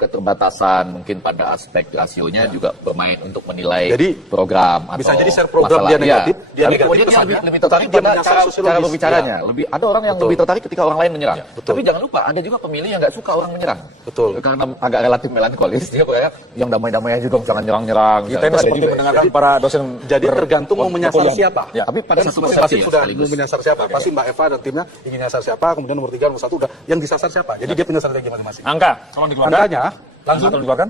Keterbatasan mungkin pada aspek rasionya juga bermain untuk menilai jadi, program atau bisa jadi share program dia negatif, dia tapi negatif kemudian dia lebih tertarik dia pada cara berbicaranya. Ya. Lebih ada orang yang lebih tertarik ketika orang lain menyerang. Ya, tapi jangan lupa ada juga pemilih yang nggak suka orang menyerang. Betul. Karena agak relatif melankolis, dia kayak yang damai-damai aja dong, jangan nyerang-nyerang. Kita ini seperti mendengarkan para dosen. Jadi tergantung mau menyasar siapa. Ya, tapi pada satu masing-masing sudah mau menyasar siapa. Pasti Mbak Eva dan timnya ingin menyasar siapa, kemudian nomor 3, nomor 1 udah yang disasar siapa. Jadi dia punya strategi masing-masing. Angka, kalau dikeluarkan? Angkanya langsung dikeluarkan.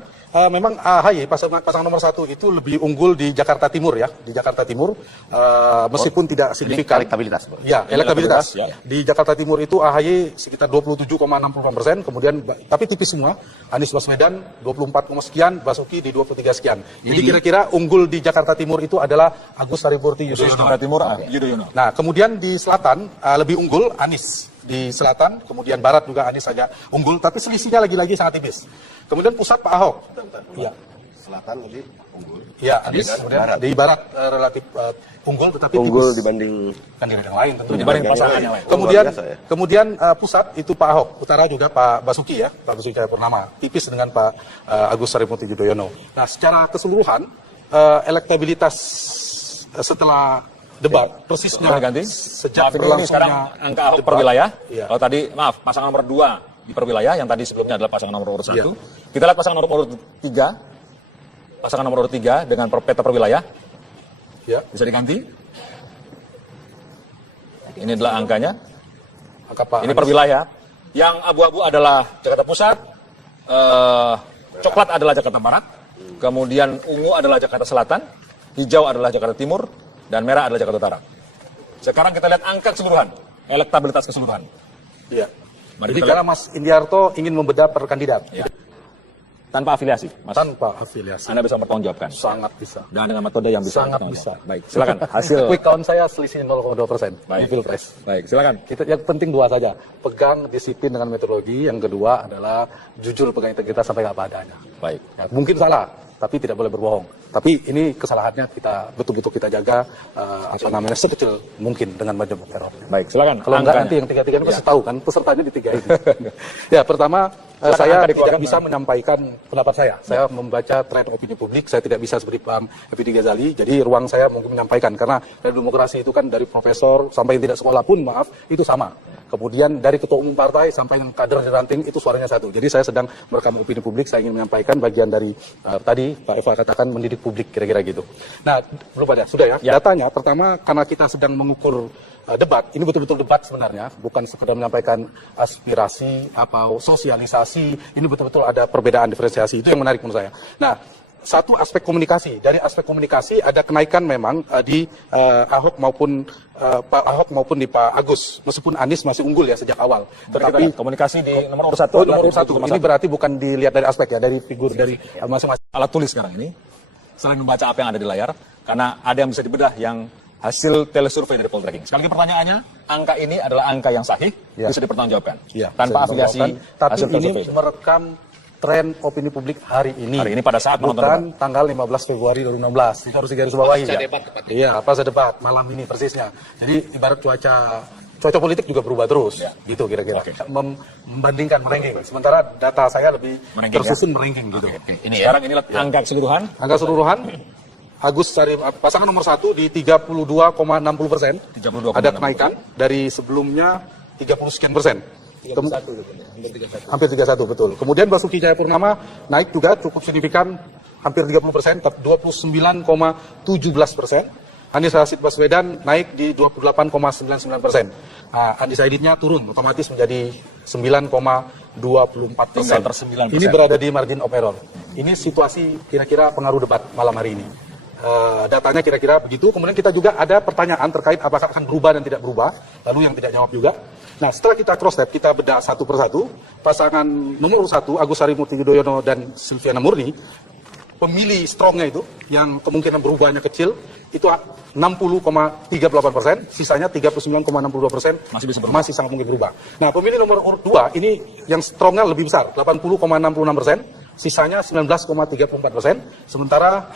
Memang AHY pasangan nomor 1 itu lebih unggul di Jakarta Timur ya, di Jakarta Timur meskipun tidak signifikan. Elektabilitas. Ya, elektabilitas. Ya. Di Jakarta Timur itu AHY sekitar 27,60%, kemudian tapi tipis semua. Anies Baswedan 24, sekian, Basuki di 23 sekian. Jadi kira-kira unggul di Jakarta Timur itu adalah Agus Harimurti Yudhoyono. Jakarta Timur Yudhoyono. Nah, kemudian di selatan lebih unggul Anies. Di selatan, kemudian barat juga Anies agak unggul, tapi selisihnya lagi-lagi sangat tipis. Kemudian pusat Pak Ahok. Iya. Selatan lebih unggul. Iya, Anies. Kemudian di barat relatif unggul, tetapi Unggul tipis. dibanding Kandidat yang lain tentunya. Dibanding pasangan yang lain. Kemudian pusat itu Pak Ahok, utara juga Pak Basuki ya, Pak Basuki Cahayapurnama, tipis dengan Pak Agus Harimurti Yudhoyono. Nah, secara keseluruhan elektabilitas setelah debat persisnya ganti. sejak Ini sekarang angka Ahok per wilayah. Iya. Kalau tadi pasangan nomor 2 di per wilayah, yang tadi sebelumnya adalah pasangan nomor urut 1. Iya. Kita lihat pasangan nomor urut 3. Pasangan nomor urut 3 dengan peta per wilayah. Ya. Bisa diganti. Ini adalah angkanya. Angka Pak Ini per wilayah. Yang abu-abu adalah Jakarta Pusat, coklat adalah Jakarta Barat, kemudian ungu adalah Jakarta Selatan, hijau adalah Jakarta Timur, dan merah adalah Jakarta Utara. Sekarang kita lihat angka keseluruhan, elektabilitas keseluruhan. Iya. Mari Jadi kita karena Mas Indiarto ingin membedah per kandidat. Ya. Tanpa afiliasi, Mas. Tanpa afiliasi. Anda bisa mempertanggungjawabkan. Sangat bisa. Dan dengan metode yang bisa. Sangat mempertanggungjawabkan. bisa. Baik, silakan. Hasil. Quick count saya selisih 0,2% di Pilpres. Baik, silakan. Yang penting 2 saja. Pegang disiplin dengan metodologi. Yang kedua adalah jujur pegang integritas sampai apa adanya. Baik. Ya, mungkin salah, tapi tidak boleh berbohong. Tapi ini kesalahannya kita betul-betul kita jaga sekecil mungkin dengan manajemen teror. Baik, silakan. Kalau enggak Angkanya. nanti yang 3-3 ini pasti tahu kan pesertanya di 3 ini. Ya, pertama saya tidak bisa menyampaikan pendapat saya. Saya membaca tren opini publik, saya tidak bisa seperti paham Effendi Ghazali. Jadi ruang saya mungkin menyampaikan karena dari demokrasi itu kan dari profesor sampai yang tidak sekolah pun itu sama. Kemudian dari ketua umum partai sampai yang kader di ranting itu suaranya satu. Jadi saya sedang merekam opini publik, saya ingin menyampaikan bagian dari tadi Pak Eva katakan mendidik publik kira-kira gitu. Nah, belum ada, sudah ya. Datanya pertama karena kita sedang mengukur debat, ini betul-betul debat sebenarnya, bukan sekedar menyampaikan aspirasi atau sosialisasi, ini betul-betul ada perbedaan diferensiasi, itu yang menarik menurut saya. Nah, satu aspek komunikasi. Dari aspek komunikasi ada kenaikan memang di Ahok maupun Pak Ahok maupun di Pak Agus. Meskipun Anies masih unggul ya sejak awal. Tetapi komunikasi di nomor urut 1. nomor urut 1. Ini berarti bukan dilihat dari aspek ya, dari figur dari masing-masing. Alat tulis sekarang ini, selain membaca apa yang ada di layar, karena ada yang bisa dibedah yang hasil telesurvei dari poltreking. Sekali lagi pertanyaannya, angka ini adalah angka yang sahih, bisa dipertanggungjawabkan, tanpa afiliasi tapi hasil ini telesurvei. merekam tren opini publik hari ini. Hari ini pada saat menonton bukan tanggal 15 Februari 2016. Itu harus digarisbawahi ya. Iya, pas debat malam ini persisnya. Jadi ibarat cuaca politik juga berubah terus, gitu kira-kira. Membandingkan meranking. Sementara data saya lebih tersusun meranking gitu. Ini sekarang inilah angka keseluruhan. Angka keseluruhan Agus Sari pasangan nomor 1 di 32,60%. 32,60%. Ada kenaikan dari sebelumnya 30 sekian persen. Hampir 31 betul. Kemudian Basuki Cahayapurnama naik juga cukup signifikan, hampir 30%, 29,17%. Anies Rashid Baswedan naik di 28,99%. Undecided-nya turun, otomatis menjadi 9,24%. Ini berada di margin of error. Ini situasi kira-kira pengaruh debat malam hari ini. Datanya kira-kira begitu. Kemudian kita juga ada pertanyaan terkait apakah akan berubah dan tidak berubah. Lalu yang tidak jawab juga. Nah, setelah kita cross step, kita bedah satu persatu. Pasangan nomor 1, Agus Harimurti Yudhoyono dan Silviana Murni, pemilih strongnya itu, yang kemungkinan berubahnya kecil, itu 60,38%, sisanya 39,62% masih sangat mungkin berubah. Nah, pemilih nomor urut 2, ini yang strongnya lebih besar, 80,66%, sisanya 19,34%. Sementara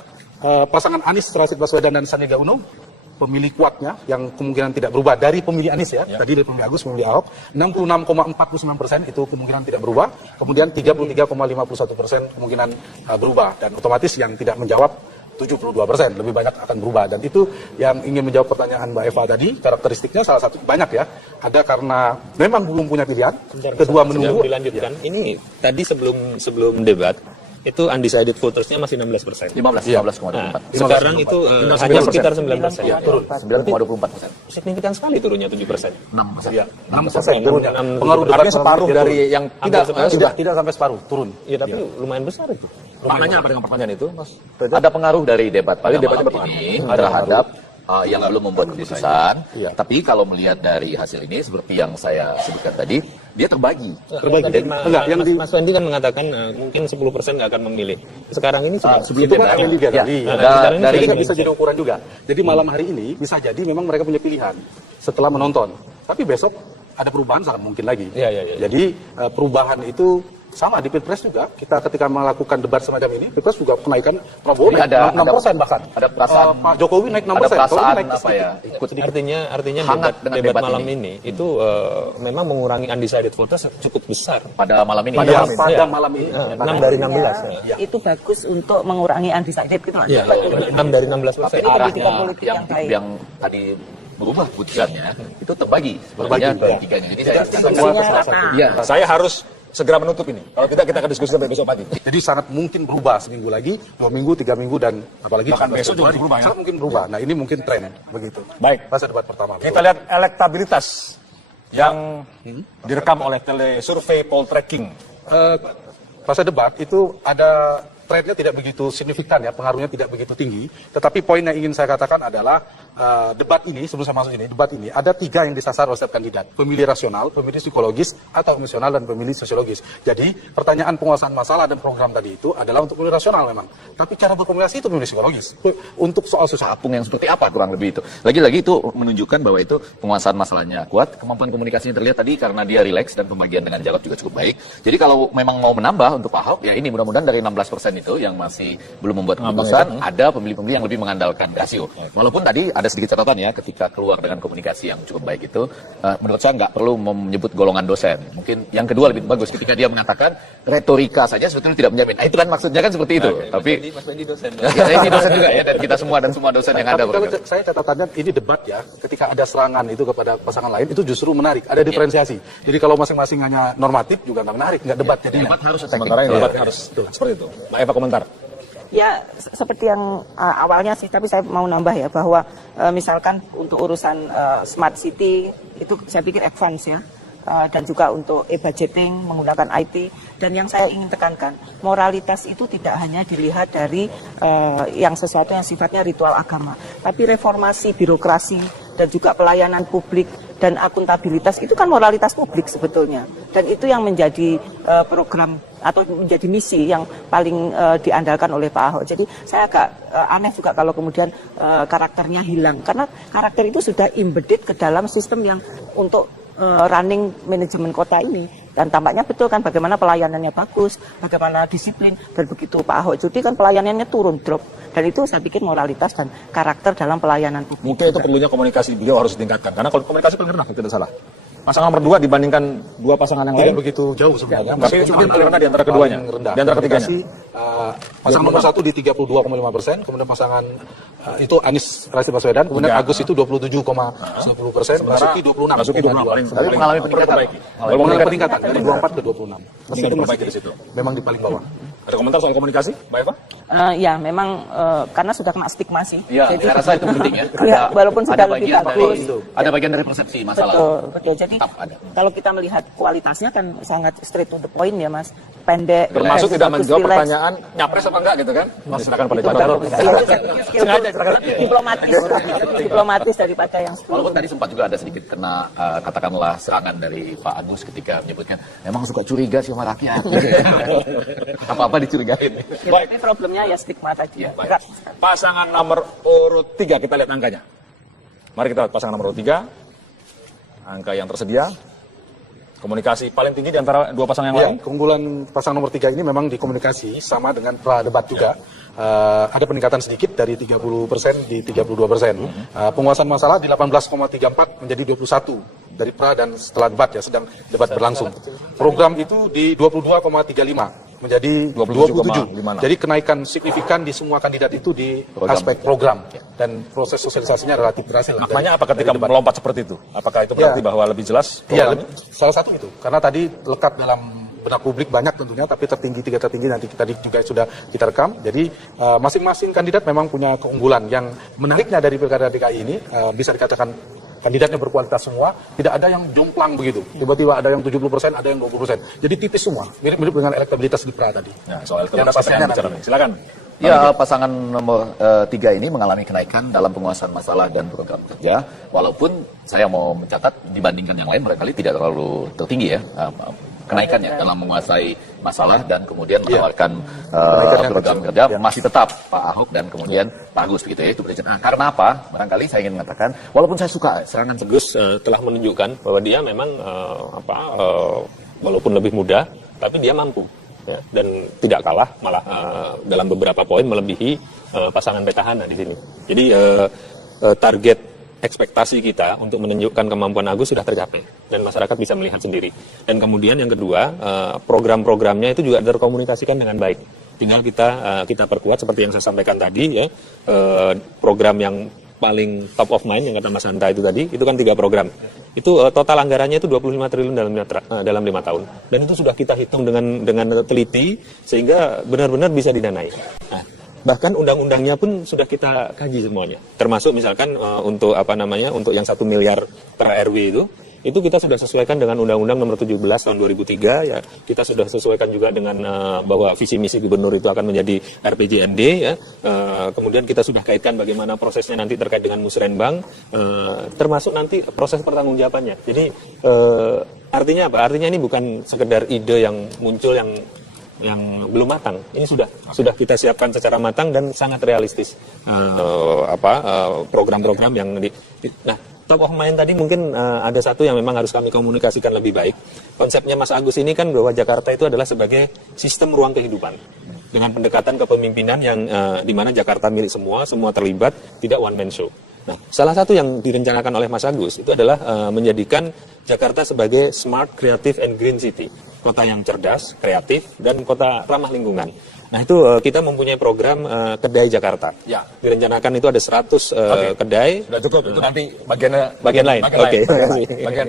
pasangan Anies Rashid Baswedan dan Sandiaga Uno, pemilih kuatnya yang kemungkinan tidak berubah dari pemilih Anies ya. Tadi dari pemilih Agus, pemilih Ahok, 66,49% itu kemungkinan tidak berubah, kemudian 33,51% kemungkinan berubah, dan otomatis yang tidak menjawab 72%, lebih banyak akan berubah. Dan itu yang ingin menjawab pertanyaan Mbak Eva tadi, karakteristiknya salah satu banyak ya, ada karena memang belum punya pilihan, kedua menunggu. Dilanjutkan, ini tadi sebelum debat, itu undecided votersnya masih 16%. 15,24. Sekarang itu hanya sekitar 9%. Ya, turun 9,24%. Signifikan sekali turunnya 7%. 6%. Ya, 6% turunnya. Pengaruh Artinya separuh dari yang tidak sampai separuh turun. Iya, tapi lumayan besar itu. Maknanya apa dengan pertanyaan itu, Mas? Ada pengaruh dari debat pada malam ini terhadap yang belum membuat keputusan. Tapi kalau melihat dari hasil ini, seperti yang saya sebutkan tadi, dia terbagi. Mas Wendy kan mengatakan mungkin 10% nggak akan memilih. Sekarang ini Sebelum itu kan akan digali. Dari ini bisa jadi ukuran juga. Jadi malam hari ini bisa jadi memang mereka punya pilihan setelah menonton. Tapi besok ada perubahan sangat mungkin lagi. Jadi perubahan itu sama di Pilpres juga, kita ketika melakukan debat semacam ini, Pilpres juga kenaikan Prabowo naik 6% bahkan. Ada perasaan Pak Jokowi naik 6%. Ada perasaan naik apa ya? Artinya debat malam ini itu memang mengurangi undecided voters cukup besar pada malam ini. Pada malam ini 6 dari 16. Itu bagus untuk mengurangi undecided gitu lah. 6 dari 16%. Tapi arahnya yang tadi berubah putusannya itu terbagi sebenarnya ke tiganya. Jadi Saya harus segera menutup ini. Kalau tidak, kita akan diskusi sampai besok pagi. Jadi sangat mungkin berubah seminggu lagi, 2 minggu, 3 minggu, dan apalagi bahkan besok juga berubah ya. Sangat mungkin berubah. Nah, ini mungkin tren begitu. Baik. Fase debat pertama. Kita lihat elektabilitas yang direkam oleh telesurvei poltreking. Fase debat itu ada trennya tidak begitu signifikan ya, pengaruhnya tidak begitu tinggi. Tetapi poin yang ingin saya katakan adalah debat ini, sebelum saya masuk ini, debat ini ada 3 yang disasar oleh setiap kandidat. Pemilih rasional, pemilih psikologis, atau emosional, dan pemilih sosiologis. Jadi pertanyaan penguasaan masalah dan program tadi itu adalah untuk pemilih rasional memang. Tapi cara berkomunikasi itu pemilih psikologis. Untuk soal apung yang seperti apa kurang lebih itu. Lagi-lagi itu menunjukkan bahwa itu penguasaan masalahnya kuat, kemampuan komunikasinya terlihat tadi karena dia rileks dan pembagian dengan Jarod juga cukup baik. Jadi kalau memang mau menambah untuk Pak Ahok, ya ini mudah-mudahan dari 16% itu yang masih belum membuat keputusan, ada pemilih-pemilih yang lebih mengandalkan rasio. Walaupun tadi ada sedikit catatan ya, ketika keluar dengan komunikasi yang cukup baik itu, menurut saya nggak perlu menyebut golongan dosen. Mungkin yang kedua lebih bagus ketika dia mengatakan retorika saja sebetulnya tidak menjamin. Nah, itu kan maksudnya kan seperti itu. Tapi Mas Wendy dosen. ini dosen juga ya, dan kita semua dosen yang ada. Kalau saya catatannya ini debat ya, ketika ada serangan itu kepada pasangan lain itu justru menarik, ada diferensiasi. Jadi kalau masing-masing hanya normatif juga nggak menarik, nggak debat. Jadi debat harus Sementara yang debat harus seperti itu. Mbak Eva, komentar. Ya, seperti yang awalnya sih, tapi saya mau nambah ya, bahwa misalkan untuk urusan smart city, itu saya pikir advance ya. dan juga untuk e-budgeting menggunakan IT. Dan yang saya ingin tekankan, moralitas itu tidak hanya dilihat dari yang sesuatu yang sifatnya ritual agama, tapi reformasi birokrasi dan juga pelayanan publik dan akuntabilitas itu kan moralitas publik sebetulnya. Dan itu yang menjadi program atau menjadi misi yang paling diandalkan oleh Pak Ahok. Jadi saya agak aneh juga kalau kemudian karakternya hilang, karena karakter itu sudah embedded ke dalam sistem yang untuk running manajemen kota ini. Dan tampaknya betul kan bagaimana pelayanannya bagus, bagaimana disiplin, dan begitu Pak Ahok cuti kan pelayanannya turun, drop. Dan itu saya pikir moralitas dan karakter dalam pelayanan publik. Mungkin itu perlunya komunikasi beliau harus ditingkatkan. Karena kalau komunikasi paling rendah, tidak salah. Pasangan nomor 2 dibandingkan 2 pasangan yang lain Tidak begitu jauh sebenarnya. tapi itu paling rendah di antara keduanya, di antara ketiganya. Pasangan nomor 1 di 32,5%, kemudian pasangan itu Anies Rashid Baswedan, kemudian Agus itu 27,10%, Basuki 26. Basuki 26 paling Tapi mengalami peningkatan. Mengalami peningkatan dari 24 ke 26. Mesti diperbaiki di situ. Memang di paling bawah. Ada komentar soal komunikasi, Mbak Eva? Ya memang karena sudah kena stigma sih. Iya, saya rasa itu penting ya. Ya, walaupun sudah lebih bagian bagus. Ada bagian dari persepsi masalah. Betul. Jadi Tetap ada. kalau kita melihat kualitasnya kan sangat straight to the point ya Mas. Pendek. Termasuk relax, tidak bagus, menjawab relax. pertanyaan nyapres apa enggak gitu kan? Silakan pada Jarod. Sengaja diplomatis daripada yang Walaupun tadi sempat juga ada sedikit kena katakanlah serangan dari Pak Agus ketika menyebutkan memang suka curiga sama rakyat. Apa-apa dicurigain. Tapi problemnya ya stigma tadi. Baik. Pasangan nomor urut 3 kita lihat angkanya. Mari kita lihat pasangan nomor urut 3. Angka yang tersedia. Komunikasi paling tinggi di antara 2 pasangan yang Ya, lain. keunggulan pasangan nomor 3 ini memang di komunikasi sama dengan pra debat juga. Ada peningkatan sedikit dari 30% di 32%. Penguasaan masalah di 18,34 menjadi 21 dari pra dan setelah debat ya, sedang debat berlangsung. Program itu di 22,35 menjadi 27. Jadi kenaikan signifikan di semua kandidat itu di aspek program dan proses sosialisasinya relatif berhasil. Maknanya apa ketika melompat seperti itu? Apakah itu berarti bahwa lebih jelas Iya, programnya? salah satu itu. Karena tadi lekat dalam benak publik banyak tentunya, tapi tiga tertinggi nanti tadi juga sudah kita rekam. Jadi masing-masing kandidat memang punya keunggulan. Yang menariknya dari Pilkada DKI ini bisa dikatakan kandidatnya berkualitas semua, tidak ada yang jomplang begitu. Tiba-tiba ada yang 70%, ada yang 20%. Jadi tipis semua, mirip-mirip dengan elektabilitas di pra tadi. Nah, soal elektabilitas yang bicara nih. Silakan. Ya, pasangan nomor 3 ini mengalami kenaikan dalam penguasaan masalah dan program kerja. Walaupun saya mau mencatat dibandingkan yang lain barangkali tidak terlalu tertinggi ya kenaikannya dalam menguasai masalah dan kemudian menawarkan program kerja masih tetap Pak Ahok dan kemudian Pak Agus begitu ya, itu berjalan. Karena apa? Barangkali saya ingin mengatakan walaupun saya suka serangan Agus telah menunjukkan bahwa dia memang walaupun lebih muda, tapi dia mampu. Ya, dan tidak kalah, malah dalam beberapa poin melebihi pasangan petahana di sini. Jadi target ekspektasi kita untuk menunjukkan kemampuan Agus sudah tercapai dan masyarakat bisa melihat sendiri. Dan kemudian yang kedua, program-programnya itu juga terkomunikasikan dengan baik. Tinggal kita perkuat seperti yang saya sampaikan tadi ya, program yang paling top of mind yang kata Mas Hanta itu tadi, itu kan 3 program. Itu total anggarannya itu 25 triliun dalam 5 tahun. Dan itu sudah kita hitung dengan teliti sehingga benar-benar bisa didanai. Nah, bahkan undang-undangnya pun sudah kita kaji semuanya. Termasuk misalkan untuk untuk yang 1 miliar per RW itu kita sudah sesuaikan dengan Undang-Undang Nomor 17 tahun 2003 ya. Kita sudah sesuaikan juga dengan bahwa visi misi gubernur itu akan menjadi RPJMD ya. Kemudian kita sudah kaitkan bagaimana prosesnya nanti terkait dengan musrenbang, termasuk nanti proses pertanggungjawabannya. Jadi artinya apa? Artinya ini bukan sekedar ide yang muncul yang belum matang. Ini sudah kita siapkan secara matang dan sangat realistis. Program-program yang nah, top of mind tadi mungkin ada satu yang memang harus kami komunikasikan lebih baik. Konsepnya Mas Agus ini kan bahwa Jakarta itu adalah sebagai sistem ruang kehidupan dengan pendekatan kepemimpinan yang di mana Jakarta milik semua terlibat, tidak one man show. Nah, salah satu yang direncanakan oleh Mas Agus itu adalah menjadikan Jakarta sebagai smart, creative, and green city. Kota yang cerdas, kreatif, dan kota ramah lingkungan. Nah, itu kita mempunyai program Kedai Jakarta. Ya. Direncanakan itu ada 100 kedai. Sudah cukup, itu nanti bagian lain. Oke.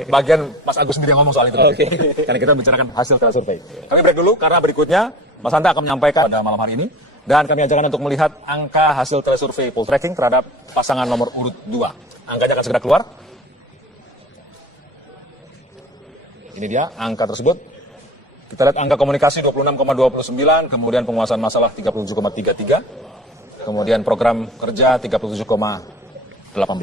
Bagian Mas Agus sendiri yang ngomong soal itu. Oke. Karena kita bicarakan hasil survei. Kami break dulu karena berikutnya Mas Hanta akan menyampaikan pada malam hari ini. Dan kami ajakkan untuk melihat angka hasil telesurvei poll tracking terhadap pasangan nomor urut 2. Angkanya akan segera keluar. Ini dia angka tersebut. Kita lihat angka komunikasi 26,29, kemudian penguasaan masalah 37,33, kemudian program kerja 37,18.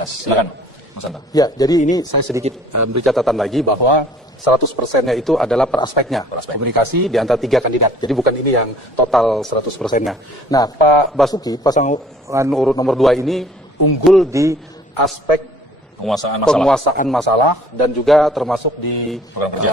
Silakan, Mas Anto. Ya, jadi ini saya sedikit beri catatan lagi bahwa 100%-nya itu adalah per aspeknya. Komunikasi di antara 3 kandidat. Jadi bukan ini yang total 100%-nya. Nah, Pak Basuki, pasangan urut nomor 2 ini unggul di aspek penguasaan masalah dan juga termasuk di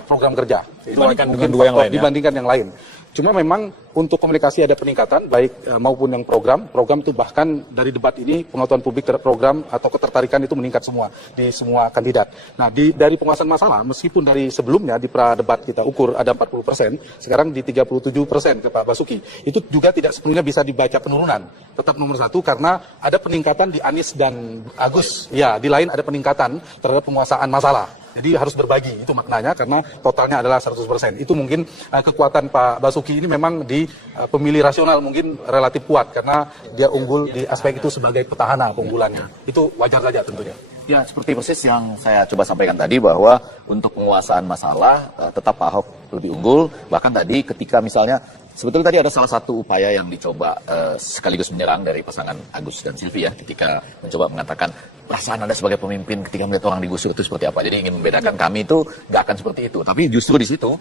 program kerja. Dibandingkan dengan dua yang lain. Dibandingkan yang lain. Cuma memang untuk komunikasi ada peningkatan, baik maupun yang program itu bahkan dari debat ini pengetahuan publik terhadap program atau ketertarikan itu meningkat semua di semua kandidat. Nah, dari penguasaan masalah, meskipun dari sebelumnya di pra debat kita ukur ada 40%, sekarang di 37% ke Pak Basuki. Itu juga tidak sepenuhnya bisa dibaca penurunan. Tetap nomor 1 karena ada peningkatan di Anies dan Agus. Ya, di lain ada peningkatan terhadap penguasaan masalah. Jadi harus berbagi, itu maknanya karena totalnya adalah 100%. Itu mungkin kekuatan Pak Basuki ini memang di pemilih rasional mungkin relatif kuat karena dia unggul di aspek itu sebagai petahana keunggulannya. Itu wajar saja tentunya. Ya, seperti persis yang saya coba sampaikan tadi bahwa untuk penguasaan masalah tetap Pak Ahok lebih unggul. Bahkan tadi ketika misalnya sebetulnya tadi ada salah satu upaya yang dicoba sekaligus menyerang dari pasangan Agus dan Silvi ya, ketika mencoba mengatakan perasaan Anda sebagai pemimpin ketika melihat orang digusur itu seperti apa. Jadi ingin membedakan kami itu nggak akan seperti itu. Tapi justru di situ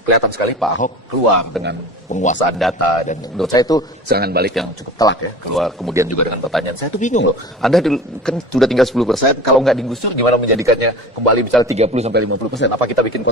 kelihatan sekali Pak Ahok keluar dengan penguasaan data dan menurut saya itu serangan balik yang cukup telak ya, keluar kemudian juga dengan pertanyaan. Saya tuh bingung loh, Anda kan sudah tinggal 10%, kalau nggak digusur gimana menjadikannya kembali misalnya 30-50%, apa kita bikin kota